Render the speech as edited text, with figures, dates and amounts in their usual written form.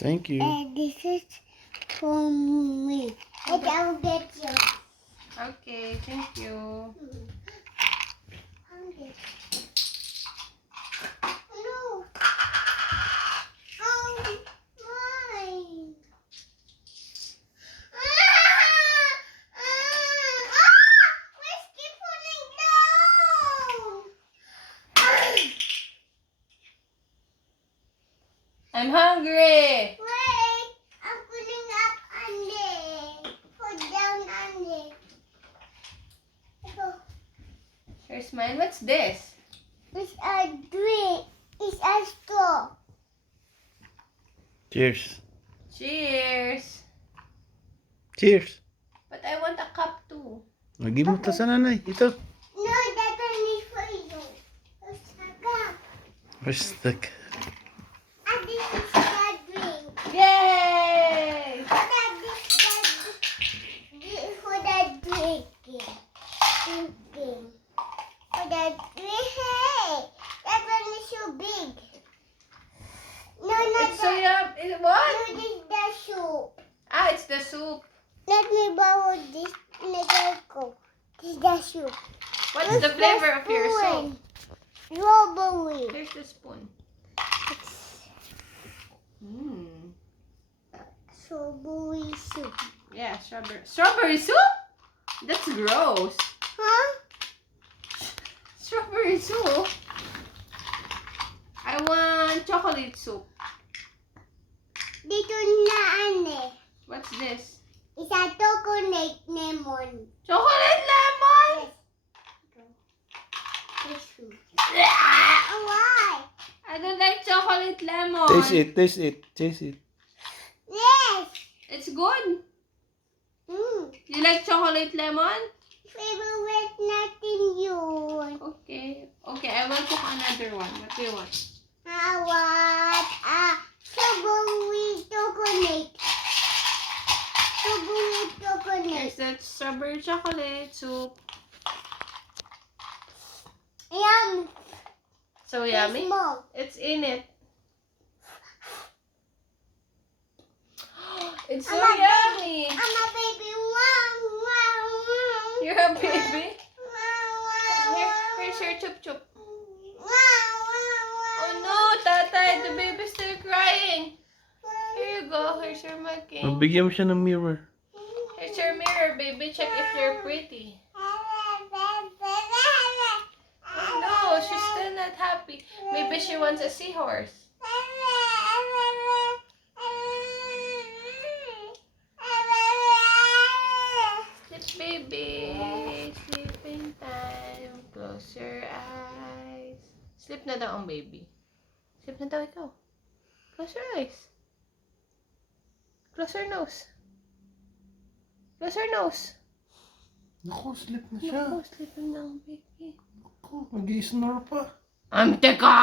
Thank you. And this is for me. And I will get you. Okay, thank you. Hungry. No. Oh, mine. Where's keep falling down? I'm hungry. Wait, I'm pulling up Andy. Put down Andy. Here's mine. What's this? It's a drink. It's a straw. Cheers. Cheers. Cheers. But I want a cup too. Lagi mo to sa nanay. Ito. No, that one is for you. It's a cup. Where's the... And this is the drink. Yay! That is the for the drinking. Drinking. For the drink. Hey, that one is so big. No, not It's so that. yum. What? No, this is the soup. Ah, it's the soup. Let me borrow this little coke. This is the soup. What's the flavor of your soup? Strawberry. Here's the spoon. Mmm. Strawberry soup. Yeah, strawberry. Strawberry soup? That's gross. Huh? Strawberry soup? I want chocolate soup. Dito na ane. What's this? It's a coconut lemon. Chocolate lemon? This soup. Ah! Why? I don't like chocolate lemon. Taste it. Taste it. Taste it. Yes. It's good. You like chocolate lemon? Favorite nothing yun. Okay. Okay, I will cook another one. What do you want? I want a strawberry coconut. Strawberry coconut. Here's that strawberry chocolate soup. Yum. So There's yummy. more. It's in it. It's so I'm a yummy. I'm a baby. Wow, wow, wow. You're a baby. Wow, wow, Here's your chup chup. wow, wow, Oh no, tatay, the baby's still crying. Here you go. Here's your mug king. Bigyan mo siya ng mirror. Here's your mirror, baby. Check if you're pretty. Oh no, she's still not happy. Maybe she wants a seahorse. Sleep, baby. Sleeping time. Close your eyes. Sleep na daw ang baby. Sleep na daw ikaw. Close your eyes. Close your nose. Close your nose. Naku, sleep na siya. Naku, sleep na ang baby. Naku, nag-i-snore pa. Teka!